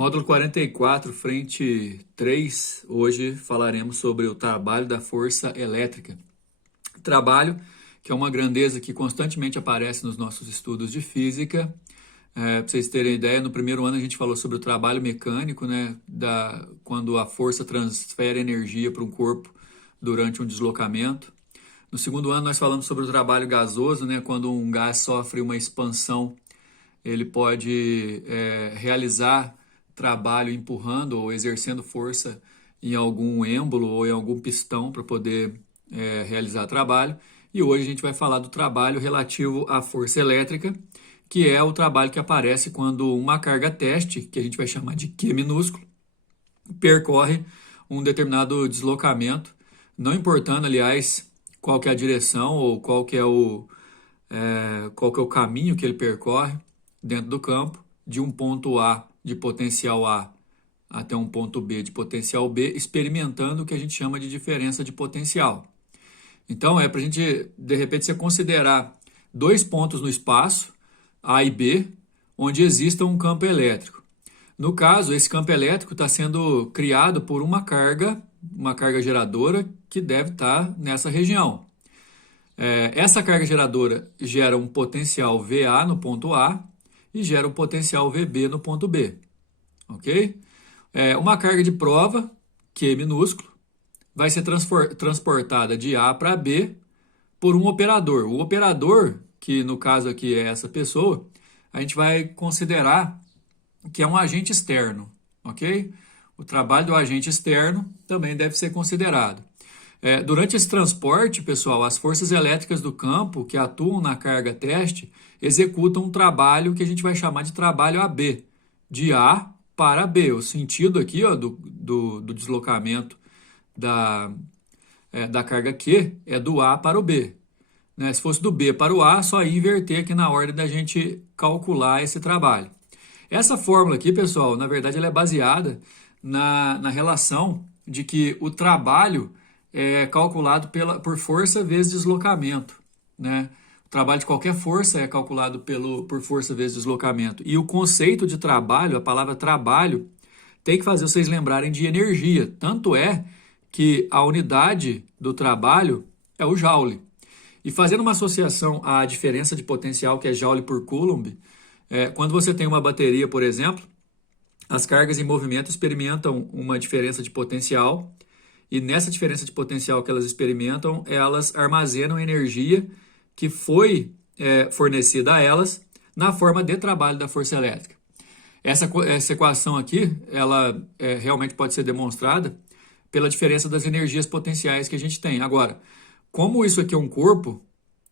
Módulo 44, frente 3, hoje falaremos sobre o trabalho da força elétrica. Trabalho que é uma grandeza que constantemente aparece nos nossos estudos de física. Para vocês terem ideia, no primeiro ano a gente falou sobre o trabalho mecânico, né, quando a força transfere energia para um corpo durante um deslocamento. No segundo ano nós falamos sobre o trabalho gasoso, né, quando um gás sofre uma expansão, ele pode realizar trabalho empurrando ou exercendo força em algum êmbolo ou em algum pistão para poder realizar trabalho. E hoje a gente vai falar do trabalho relativo à força elétrica, que é o trabalho que aparece quando uma carga teste, que a gente vai chamar de Q minúsculo, percorre um determinado deslocamento, não importando, aliás, qual que é a direção ou qual que é o caminho que ele percorre dentro do campo, de um ponto A de potencial A até um ponto B de potencial B, experimentando o que a gente chama de diferença de potencial. Então, para a gente, de repente, você considerar dois pontos no espaço, A e B, onde exista um campo elétrico. No caso, esse campo elétrico está sendo criado por uma carga geradora que deve estar nessa região. Essa carga geradora gera um potencial VA no ponto A e gera um potencial VB no ponto B. Ok? Uma carga de prova, Q minúsculo, vai ser transportada de A para B por um operador. O operador, que no caso aqui é essa pessoa, a gente vai considerar que é um agente externo. Ok? O trabalho do agente externo também deve ser considerado. Durante esse transporte, pessoal, as forças elétricas do campo que atuam na carga teste executam um trabalho que a gente vai chamar de trabalho AB, de A para B. O sentido aqui do deslocamento da carga Q é do A para o B. Né? Se fosse do B para o A, só ia inverter aqui na ordem da gente calcular esse trabalho. Essa fórmula aqui, pessoal, na verdade ela é baseada na relação de que o trabalho é calculado por força vezes deslocamento, né? O trabalho de qualquer força é calculado por força vezes deslocamento. E o conceito de trabalho, a palavra trabalho, tem que fazer vocês lembrarem de energia. Tanto é que a unidade do trabalho é o joule. E fazendo uma associação à diferença de potencial, que é joule por coulomb, quando você tem uma bateria, por exemplo, as cargas em movimento experimentam uma diferença de potencial. E nessa diferença de potencial que elas experimentam, elas armazenam energia que foi fornecida a elas na forma de trabalho da força elétrica. Essa equação aqui, ela realmente pode ser demonstrada pela diferença das energias potenciais que a gente tem. Agora, como isso aqui é um corpo,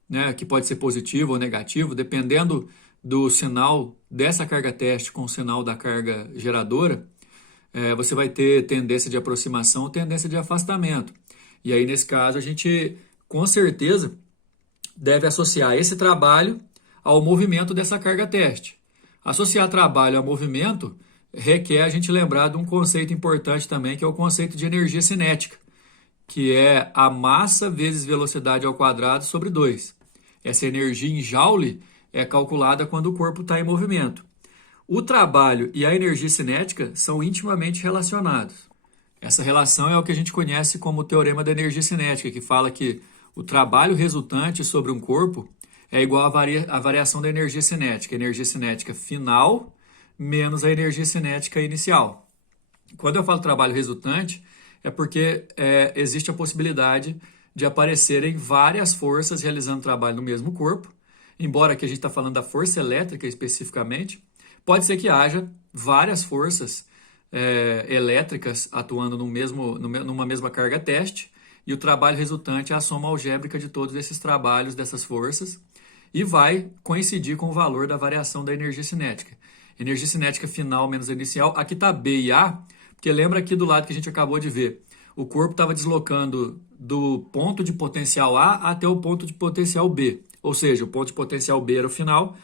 né, que pode ser positivo ou negativo, dependendo do sinal dessa carga teste com o sinal da carga geradora, você vai ter tendência de aproximação ou tendência de afastamento. E aí, nesse caso, a gente, com certeza, deve associar esse trabalho ao movimento dessa carga teste. Associar trabalho a movimento requer a gente lembrar de um conceito importante também, que é o conceito de energia cinética, que é a massa vezes velocidade ao quadrado sobre 2. Essa energia em joule é calculada quando o corpo está em movimento. O trabalho e a energia cinética são intimamente relacionados. Essa relação é o que a gente conhece como o teorema da energia cinética, que fala que o trabalho resultante sobre um corpo é igual à variação da energia cinética final menos a energia cinética inicial. Quando eu falo trabalho resultante, é porque existe a possibilidade de aparecerem várias forças realizando trabalho no mesmo corpo, embora aqui a gente está falando da força elétrica especificamente. Pode ser que haja várias forças elétricas atuando numa mesma carga teste, e o trabalho resultante é a soma algébrica de todos esses trabalhos dessas forças e vai coincidir com o valor da variação da energia cinética. Energia cinética final menos a inicial. Aqui está B e A, porque lembra aqui do lado que a gente acabou de ver. O corpo estava deslocando do ponto de potencial A até o ponto de potencial B. Ou seja, o ponto de potencial B era o final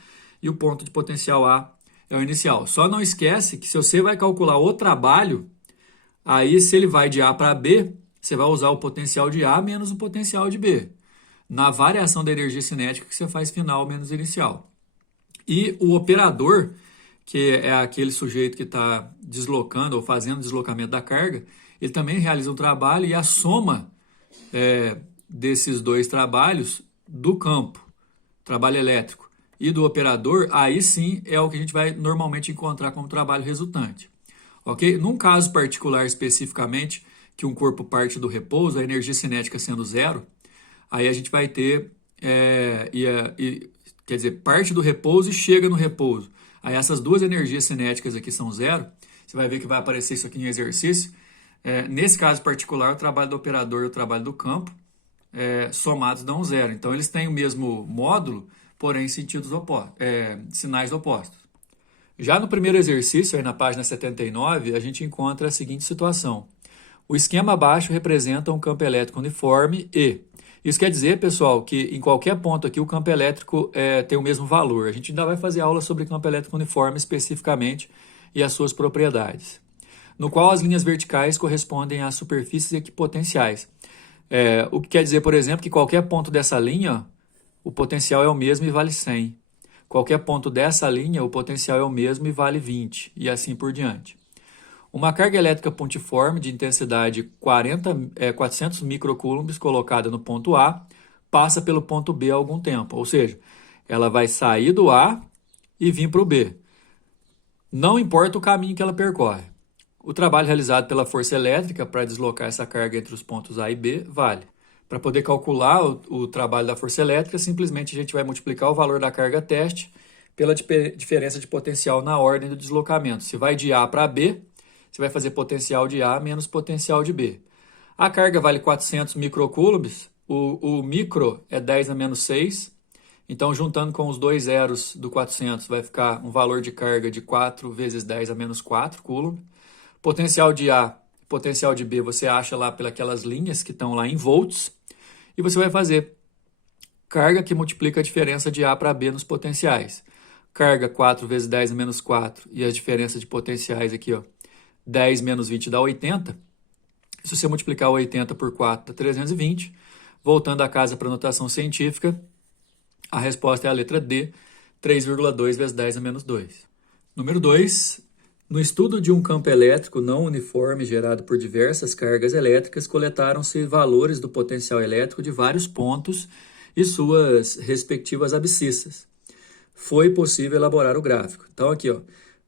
e o ponto de potencial A é o inicial. Só não esquece que se você vai calcular o trabalho, aí se ele vai de A para B, você vai usar o potencial de A menos o potencial de B. Na variação da energia cinética que você faz final menos inicial. E o operador que é aquele sujeito que está deslocando ou fazendo deslocamento da carga, ele também realiza um trabalho e a soma desses dois trabalhos do campo, trabalho elétrico, e do operador, aí sim é o que a gente vai normalmente encontrar como trabalho resultante. Ok? Num caso particular especificamente, que um corpo parte do repouso, a energia cinética sendo zero, aí a gente vai ter, quer dizer, parte do repouso e chega no repouso. Aí essas duas energias cinéticas aqui são zero, você vai ver que vai aparecer isso aqui em exercício. Nesse caso particular, o trabalho do operador e o trabalho do campo somados dão zero. Então eles têm o mesmo módulo, porém sentidos sinais opostos. Já no primeiro exercício, aí na página 79, a gente encontra a seguinte situação. O esquema abaixo representa um campo elétrico uniforme e... Isso quer dizer, pessoal, que em qualquer ponto aqui o campo elétrico tem o mesmo valor. A gente ainda vai fazer aula sobre campo elétrico uniforme especificamente e as suas propriedades. No qual as linhas verticais correspondem às superfícies equipotenciais. O que quer dizer, por exemplo, que qualquer ponto dessa linha, o potencial é o mesmo e vale 100. Qualquer ponto dessa linha, o potencial é o mesmo e vale 20, e assim por diante. Uma carga elétrica pontiforme de intensidade 400 microcoulombs colocada no ponto A passa pelo ponto B há algum tempo, ou seja, ela vai sair do A e vir para o B. Não importa o caminho que ela percorre. O trabalho realizado pela força elétrica para deslocar essa carga entre os pontos A e B vale. Para poder calcular o trabalho da força elétrica, simplesmente a gente vai multiplicar o valor da carga teste pela diferença de potencial na ordem do deslocamento. Se vai de A para B, você vai fazer potencial de A menos potencial de B. A carga vale 400 microcoulombs, o micro é 10 a menos 6, então juntando com os dois zeros do 400 vai ficar um valor de carga de 4 vezes 10 a menos 4 coulomb. Potencial de A, potencial de B você acha lá pelas linhas que estão lá em volts, e você vai fazer carga que multiplica a diferença de A para B nos potenciais. Carga 4 vezes 10 a menos 4 e as diferenças de potenciais aqui, ó. 10 menos 20 dá 80. Se você multiplicar 80 por 4, dá 320. Voltando a casa para a notação científica, a resposta é a letra D, 3,2 vezes 10 a menos 2. Número 2. No estudo de um campo elétrico não uniforme gerado por diversas cargas elétricas, coletaram-se valores do potencial elétrico de vários pontos e suas respectivas abscissas. Foi possível elaborar o gráfico. Então aqui, ó,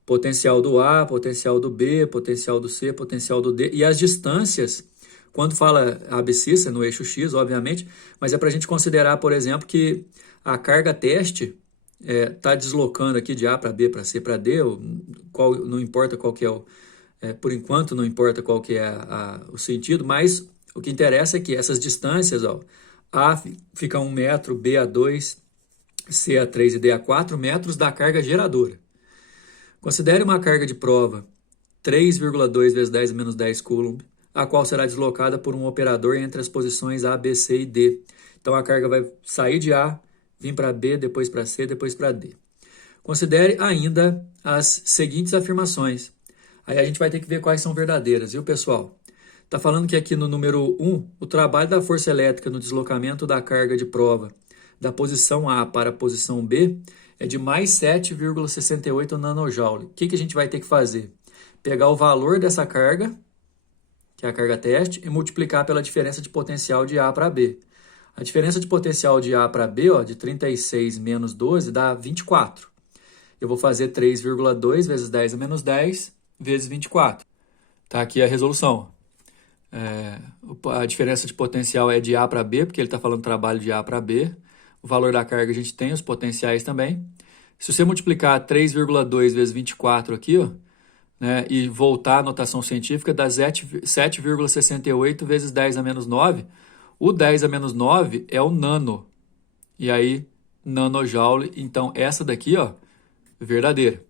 potencial do A, potencial do B, potencial do C, potencial do D. E as distâncias, quando fala abscissa, no eixo X, obviamente, mas é para a gente considerar, por exemplo, que a carga teste está deslocando aqui de A para B, para C, para D, não importa qual que é por enquanto não importa qual que é o sentido, mas o que interessa é que essas distâncias, ó, A fica a 1 metro, B a 2, C a 3 e D a 4 metros da carga geradora. Considere uma carga de prova 3,2 vezes 10 menos 10 coulomb, a qual será deslocada por um operador entre as posições A, B, C e D. Então a carga vai sair de A, vir para B, depois para C, depois para D. Considere ainda as seguintes afirmações. Aí a gente vai ter que ver quais são verdadeiras, viu, pessoal? Está falando que aqui no número 1, o trabalho da força elétrica no deslocamento da carga de prova da posição A para a posição B é de mais 7,68 nanojoule. O que a gente vai ter que fazer? Pegar o valor dessa carga, que é a carga teste, e multiplicar pela diferença de potencial de A para B. A diferença de potencial de A para B, ó, de 36 menos 12, dá 24. Eu vou fazer 3,2 vezes 10 a menos 10 vezes 24. Tá aqui a resolução. A diferença de potencial é de A para B, porque ele está falando trabalho de A para B. O valor da carga a gente tem, os potenciais também. Se você multiplicar 3,2 vezes 24 aqui, ó, né, e voltar à notação científica, dá 7,68 vezes 10 a menos 9. O 10 a menos 9 é o nano. E aí, nanojoule. Então, essa daqui, ó, verdadeira.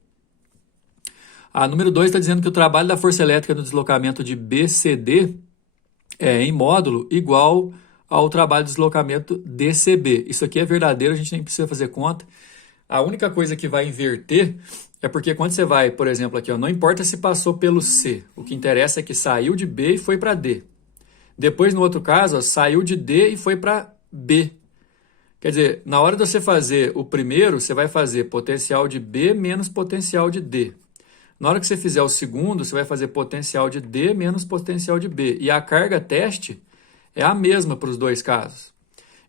A número 2 está dizendo que o trabalho da força elétrica no deslocamento de BCD é em módulo igual ao trabalho de deslocamento DCB. Isso aqui é verdadeiro, a gente nem precisa fazer conta. A única coisa que vai inverter é porque quando você vai, por exemplo, aqui, ó, não importa se passou pelo C, o que interessa é que saiu de B e foi para D. Depois, no outro caso, ó, saiu de D e foi para B. Quer dizer, na hora de você fazer o primeiro, você vai fazer potencial de B menos potencial de D. Na hora que você fizer o segundo, você vai fazer potencial de D menos potencial de B. E a carga teste é a mesma para os dois casos.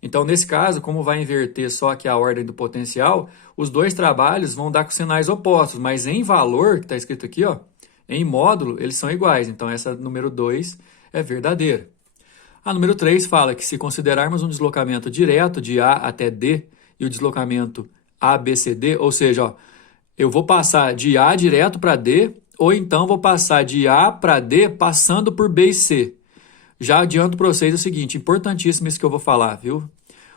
Então, nesse caso, como vai inverter só aqui a ordem do potencial, os dois trabalhos vão dar com sinais opostos, mas em valor, que está escrito aqui, ó, em módulo, eles são iguais. Então, essa número 2 é verdadeira. A número 3 fala que se considerarmos um deslocamento direto de A até D e o deslocamento ABCD, ou seja, ó, eu vou passar de A direto para D, ou então vou passar de A para D passando por B e C. Já adianto para vocês o seguinte, importantíssimo isso que eu vou falar, viu?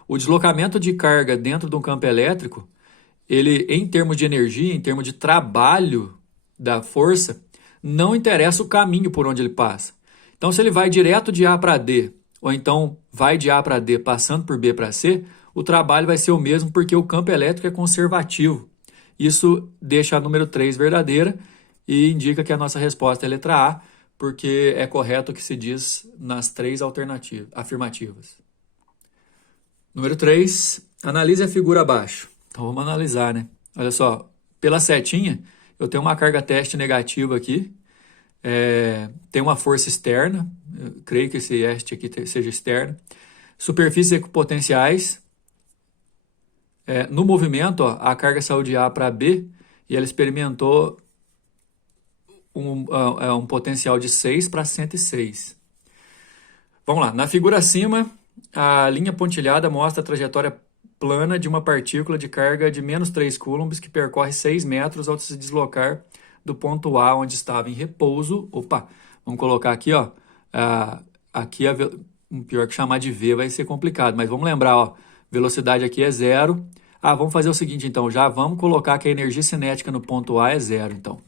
O deslocamento de carga dentro de um campo elétrico, ele, em termos de energia, em termos de trabalho da força, não interessa o caminho por onde ele passa. Então, se ele vai direto de A para D, ou então vai de A para D passando por B para C, o trabalho vai ser o mesmo porque o campo elétrico é conservativo. Isso deixa a número 3 verdadeira e indica que a nossa resposta é a letra A, porque é correto o que se diz nas 3 afirmativas. Número 3, analise a figura abaixo. Então vamos analisar, né? Olha só, pela setinha, eu tenho uma carga teste negativa aqui, tem uma força externa, eu creio que esse este aqui seja externo, superfícies equipotenciais, no movimento, ó, a carga saiu de A para B e ela experimentou um potencial de 6 para 106. Vamos lá, na figura acima, a linha pontilhada mostra a trajetória plana de uma partícula de carga de menos 3 coulombs que percorre 6 metros ao se deslocar do ponto A, onde estava em repouso. Opa, vamos colocar aqui, ó, aqui pior que chamar de V vai ser complicado, mas vamos lembrar, ó, velocidade aqui é 0. Vamos fazer o seguinte, então, já vamos colocar que a energia cinética no ponto A é 0, então.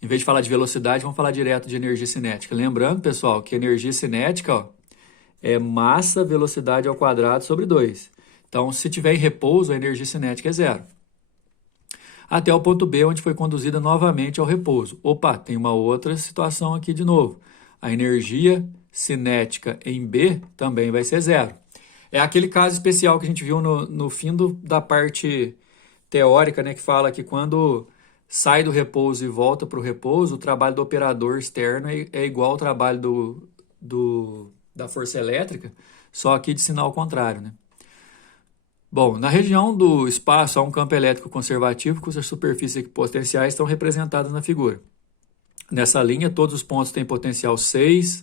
Em vez de falar de velocidade, vamos falar direto de energia cinética. Lembrando, pessoal, que energia cinética, ó, é massa velocidade ao quadrado sobre 2. Então, se tiver em repouso, a energia cinética é 0. Até o ponto B, onde foi conduzida novamente ao repouso. Opa, tem uma outra situação aqui de novo. A energia cinética em B também vai ser 0. É aquele caso especial que a gente viu no fim da parte teórica, né, que fala que quando sai do repouso e volta para o repouso, o trabalho do operador externo é igual ao trabalho da força elétrica, só aqui de sinal contrário, né? Bom, na região do espaço há um campo elétrico conservativo cujas superfícies potenciais estão representadas na figura. Nessa linha, todos os pontos têm potencial 6,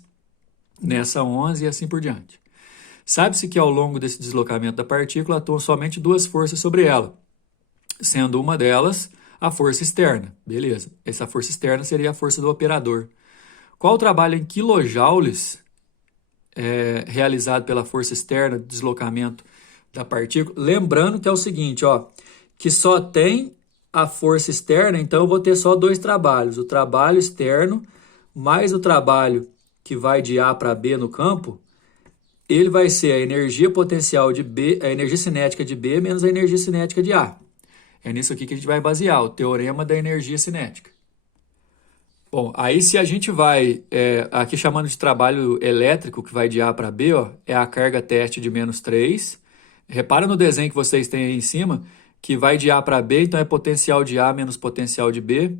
nessa 11 e assim por diante. Sabe-se que ao longo desse deslocamento da partícula atuam somente 2 forças sobre ela, sendo uma delas a força externa. Beleza, essa força externa seria a força do operador. Qual o trabalho em quilojoules realizado pela força externa de deslocamento da partícula? Lembrando que é o seguinte, ó, que só tem a força externa, então eu vou ter só 2 trabalhos. O trabalho externo mais o trabalho que vai de A para B no campo, ele vai ser a energia potencial de B, a energia cinética de B menos a energia cinética de A. É nisso aqui que a gente vai basear, o teorema da energia cinética. Bom, aí se a gente vai, aqui chamando de trabalho elétrico, que vai de A para B, ó, é a carga teste de menos 3. Repara no desenho que vocês têm aí em cima, que vai de A para B, então é potencial de A menos potencial de B.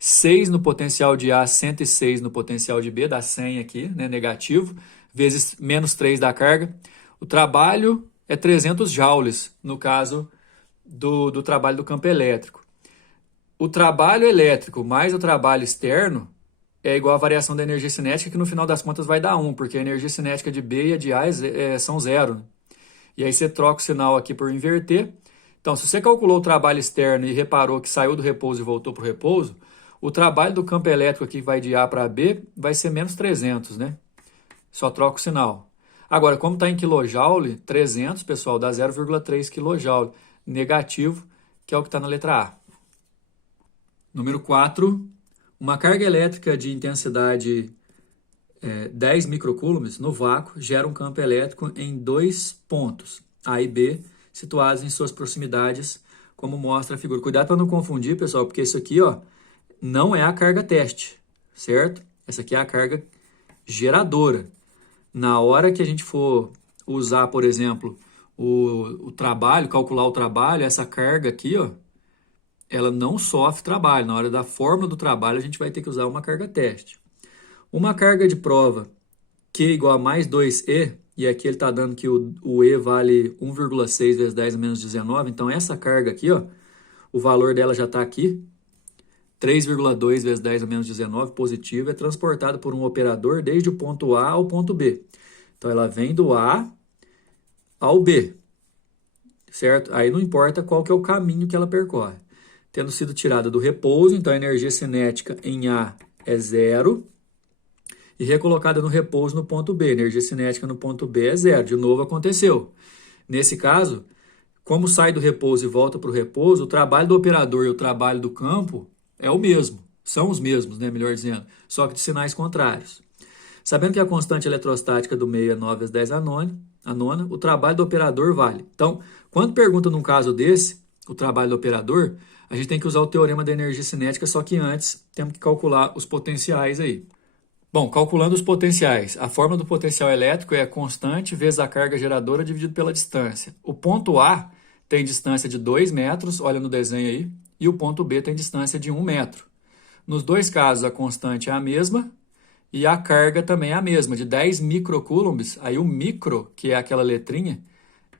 6 no potencial de A, 106 no potencial de B, dá 100 aqui, né, negativo, vezes menos 3 da carga. O trabalho é 300 joules, no caso do trabalho do campo elétrico. O trabalho elétrico mais o trabalho externo é igual à variação da energia cinética, que no final das contas vai dar 1, porque a energia cinética de B e a de A são 0. E aí você troca o sinal aqui por inverter. Então, se você calculou o trabalho externo e reparou que saiu do repouso e voltou para o repouso, o trabalho do campo elétrico aqui que vai de A para B vai ser menos 300, né? Só troca o sinal. Agora, como está em quilojoule, 300, pessoal, dá 0,3 kJ negativo, que é o que está na letra A. Número 4, uma carga elétrica de intensidade 10 microcoulombs no vácuo gera um campo elétrico em 2 pontos, A e B, situados em suas proximidades, como mostra a figura. Cuidado para não confundir, pessoal, porque isso aqui, ó, não é a carga teste, certo? Essa aqui é a carga geradora. Na hora que a gente for usar, por exemplo, o trabalho, calcular o trabalho, essa carga aqui, ó, ela não sofre trabalho. Na hora da fórmula do trabalho, a gente vai ter que usar uma carga teste. Uma carga de prova Q igual a mais 2E, e aqui ele está dando que o E vale 1,6 vezes 10 a menos 19, então essa carga aqui, ó, o valor dela já está aqui, 3,2 vezes 10 a menos 19, positivo, é transportado por um operador desde o ponto A ao ponto B. Então ela vem do A ao B, certo? Aí não importa qual que é o caminho que ela percorre. Tendo sido tirada do repouso, então a energia cinética em A é zero, e recolocada no repouso no ponto B. Energia cinética no ponto B é zero. De novo aconteceu. Nesse caso, como sai do repouso e volta para o repouso, o trabalho do operador e o trabalho do campo é o mesmo. São os mesmos, né, melhor dizendo, só que de sinais contrários. Sabendo que a constante eletrostática do meio é 9 vezes 10 a nona, o trabalho do operador vale. Então, quando pergunta num caso desse, o trabalho do operador, a gente tem que usar o teorema da energia cinética, só que antes temos que calcular os potenciais aí. Bom, calculando os potenciais, a fórmula do potencial elétrico é a constante vezes a carga geradora dividido pela distância. O ponto A tem distância de 2 metros, olha no desenho aí, e o ponto B tem distância de 1 metro. Nos dois casos, a constante é a mesma e a carga também é a mesma, de 10 microcoulombs. Aí o micro, que é aquela letrinha,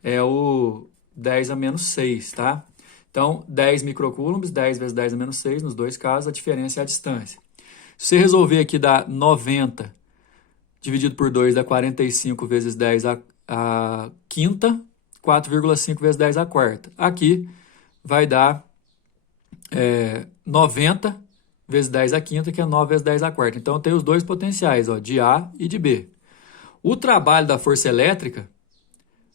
é o 10 a menos 6, tá? Então, 10 microcoulombs, 10 vezes 10 a menos 6, nos dois casos, a diferença é a distância. Se você resolver aqui dá 90 dividido por 2 dá 45 vezes 10 a quinta, 4,5 vezes 10 a quarta. Aqui vai dar 90 vezes 10 a quinta, que é 9 vezes 10 a quarta. Então, tem os dois potenciais, ó, de A e de B. O trabalho da força elétrica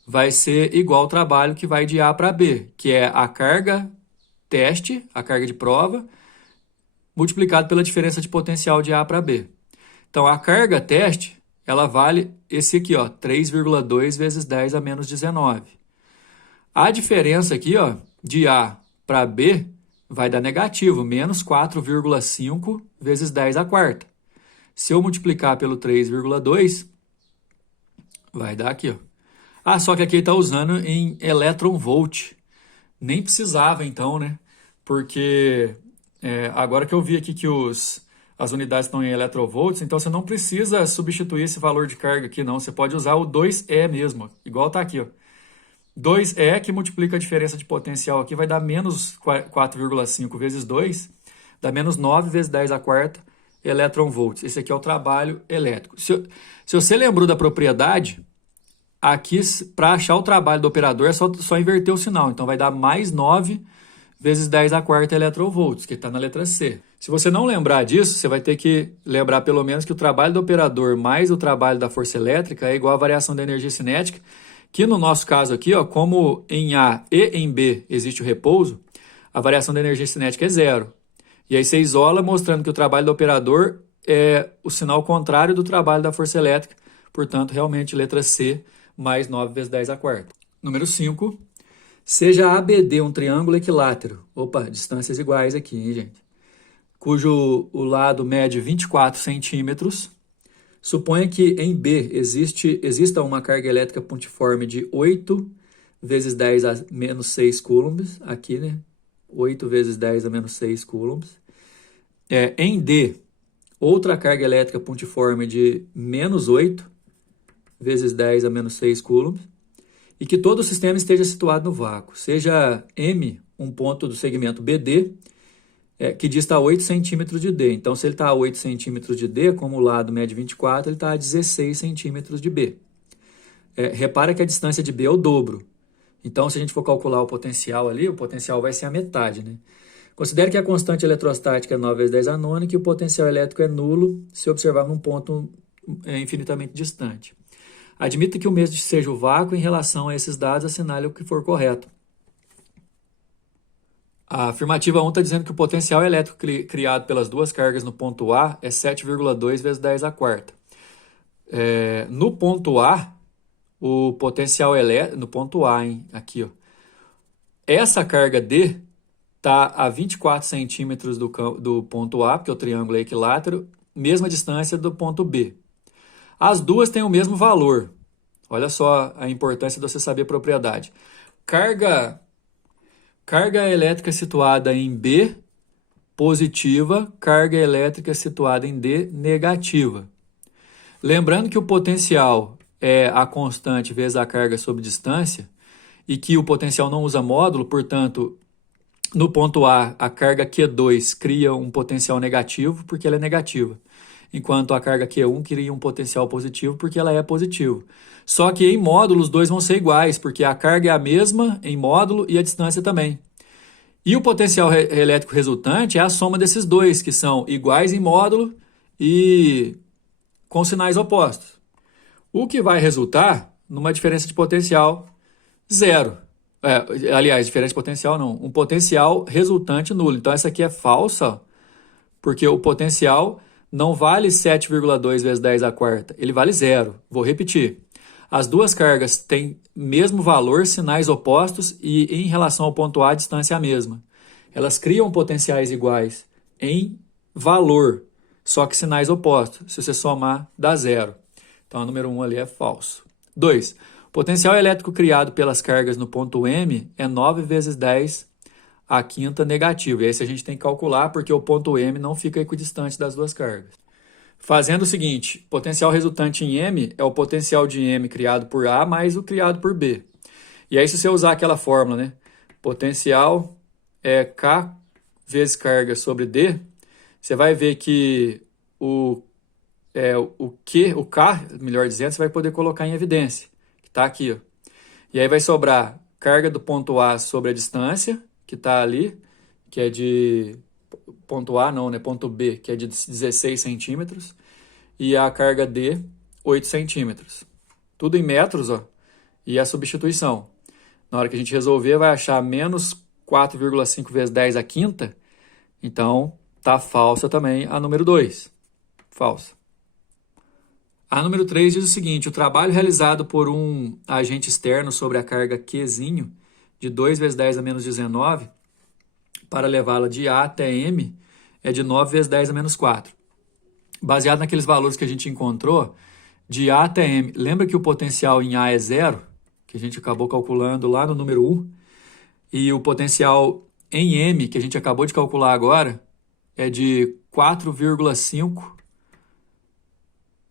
vai ser igual ao trabalho que vai de A para B, que é a carga teste, a carga de prova, multiplicado pela diferença de potencial de A para B. Então, a carga teste, ela vale esse aqui, ó, 3,2 vezes 10 a menos 19. A diferença aqui, ó, de A para B vai dar negativo, menos 4,5 vezes 10 a quarta. Se eu multiplicar pelo 3,2, vai dar aqui, ó. Ah, só que aqui está usando em electron-volt. Nem precisava, então, né? Porque agora que eu vi aqui que as unidades estão em electrovolts, então você não precisa substituir esse valor de carga aqui, não. Você pode usar o 2E mesmo, igual está aqui, ó. 2E que multiplica a diferença de potencial aqui vai dar menos 4,5 vezes 2, dá menos 9 vezes 10 a quarta electron-volts. Esse aqui é o trabalho elétrico. Se você lembrou da propriedade, aqui para achar o trabalho do operador é só inverter o sinal. Então vai dar mais 9 vezes 10 a quarta electron-volts, que está na letra C. Se você não lembrar disso, você vai ter que lembrar pelo menos que o trabalho do operador mais o trabalho da força elétrica é igual à variação da energia cinética, que no nosso caso aqui, ó, como em A e em B existe o repouso, a variação da energia cinética é zero. E aí você isola mostrando que o trabalho do operador é o sinal contrário do trabalho da força elétrica, portanto, realmente, letra C, mais 9 vezes 10 a quarta. Número 5. Seja ABD um triângulo equilátero. Opa, distâncias iguais aqui, hein, gente? Cujo o lado mede 24 centímetros. Suponha que em B exista uma carga elétrica pontiforme de 8 vezes 10 a menos 6 coulombs. Aqui, né? 8 vezes 10 a menos 6 coulombs. Em D, outra carga elétrica pontiforme de menos 8 vezes 10 a menos 6 coulombs. E que todo o sistema esteja situado no vácuo. Seja M um ponto do segmento BD, que dista a 8 centímetros de D. Então, se ele está a 8 centímetros de D, como o lado mede 24, ele está a 16 centímetros de B. Repara que a distância de B é o dobro. Então, se a gente for calcular o potencial ali, o potencial vai ser a metade, né? Considere que a constante eletrostática é 9 vezes 10 a nona e que o potencial elétrico é nulo se observar num ponto infinitamente distante. Admita que o mesmo seja o vácuo em relação a esses dados, assinale o que for correto. A afirmativa 1 está dizendo que o potencial elétrico criado pelas duas cargas no ponto A é 7,2 vezes 10 a quarta. No ponto A, o potencial elétrico... No ponto A, hein? Aqui, ó. Essa carga D está a 24 centímetros do ponto A, porque o triângulo é equilátero, mesma distância do ponto B. As duas têm o mesmo valor. Olha só a importância de você saber propriedade. Carga elétrica situada em B, positiva, carga elétrica situada em D, negativa. Lembrando que o potencial é a constante vezes a carga sobre distância e que o potencial não usa módulo, portanto, no ponto A, a carga Q2 cria um potencial negativo porque ela é negativa, enquanto a carga Q1 cria um potencial positivo porque ela é positiva. Só que em módulo os dois vão ser iguais, porque a carga é a mesma em módulo e a distância também. E o potencial elétrico resultante é a soma desses dois, que são iguais em módulo e com sinais opostos. O que vai resultar numa diferença de potencial zero. Aliás, diferença de potencial não. Um potencial resultante nulo. Então, essa aqui é falsa, porque o potencial não vale 7,2 vezes 10 à quarta. Ele vale zero. Vou repetir. As duas cargas têm mesmo valor, sinais opostos, e em relação ao ponto A, a distância é a mesma. Elas criam potenciais iguais em valor, só que sinais opostos. Se você somar, dá zero. Então, a número 1 ali é falso. 2. O potencial elétrico criado pelas cargas no ponto M é 9 vezes 10 à quinta negativo. E aí a gente tem que calcular, porque o ponto M não fica equidistante das duas cargas. Fazendo o seguinte, potencial resultante em M é o potencial de M criado por A mais o criado por B. E aí se você usar aquela fórmula, né? Potencial é K vezes carga sobre D, você vai ver que o K, melhor dizendo, você vai poder colocar em evidência, que está aqui. Ó. E aí vai sobrar carga do ponto A sobre a distância, que está ali, que é de... Ponto A não, né? Ponto B, que é de 16 centímetros. E a carga D, 8 centímetros. Tudo em metros, ó. E a substituição. Na hora que a gente resolver, vai achar menos 4,5 vezes 10 à quinta. Então, tá falsa também a número 2. Falsa. A número 3 diz o seguinte: o trabalho realizado por um agente externo sobre a carga Qzinho, de 2 vezes 10 a menos 19, para levá-la de A até M, é de 9 vezes 10 a menos 4. Baseado naqueles valores que a gente encontrou, de A até M, lembra que o potencial em A é zero, que a gente acabou calculando lá no número 1, e o potencial em M, que a gente acabou de calcular agora, é de 4,5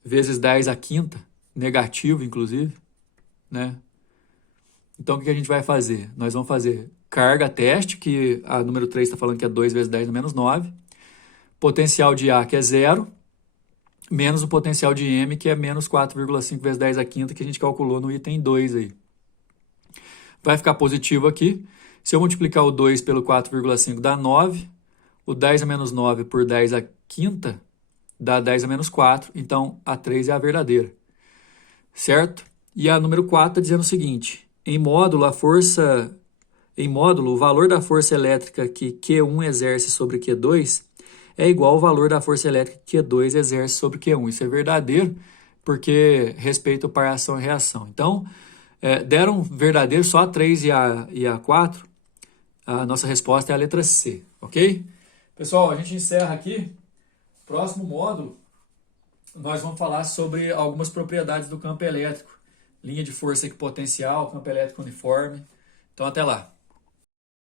vezes 10 à quinta, negativo, inclusive, né? Então, o que a gente vai fazer? Nós vamos fazer carga teste, que a número 3 está falando que é 2 vezes 10 a menos 9, potencial de A, que é zero, menos o potencial de M, que é menos 4,5 vezes 10 à quinta, que a gente calculou no item 2 aí. Vai ficar positivo aqui. Se eu multiplicar o 2 pelo 4,5 dá 9, o 10 a menos 9 por 10 à quinta dá 10 a menos 4, então a 3 é a verdadeira. Certo? E a número 4 está dizendo o seguinte: em módulo, o valor da força elétrica que Q1 exerce sobre Q2 é igual ao valor da força elétrica que Q2 exerce sobre Q1. Isso é verdadeiro, porque respeita o par ação e reação. Então, deram verdadeiro só a 3 e a 4. A nossa resposta é a letra C, ok? Pessoal, a gente encerra aqui. Próximo módulo, nós vamos falar sobre algumas propriedades do campo elétrico. Linha de força equipotencial, campo elétrico uniforme. Então, até lá.